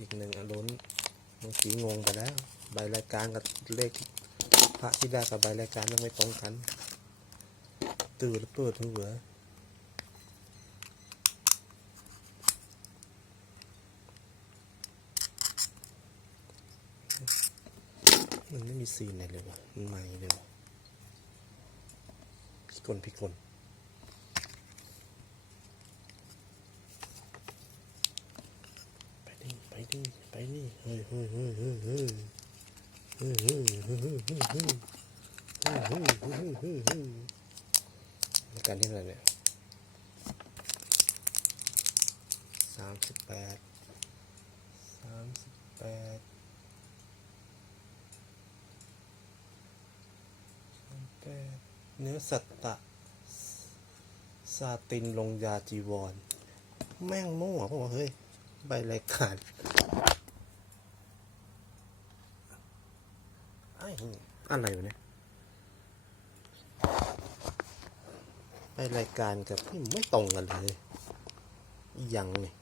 อีกหนึ่งอลุ้นเมื่อกี้งงไปแล้ว ใบรายการกับเลขพระที่ได้กับใบรายการมันไม่ตรงกัน ตื่นแล้วเปิดหัวมันไม่มีซีนไหนเลยวะมันใหม่เลยวะพิกลพิกล ไป ดิไปดิไปดิเฮ้ยเฮ้ยเฮ้ยเฮ้ยเฮ้ยเฮ้ยเฮ้ยเฮ้ยเฮ้ยเฮ้ยเฮ้ยเฮ้ยเฮ้ยเฮ้ยเฮ้ยเฮ้ยรายการที่เท่าไหร่เนี่ยสามสิบแปดสามสิบแปดแปดเนื้อสัตตะซาตินลงยาจีวร แม่งมั่วพว่าเฮ้ย ใบรายการไอ้อะไรวะเนี่ยไปรายการกับนี่ไม่ตรงกันเลยอีหยังเนี่ย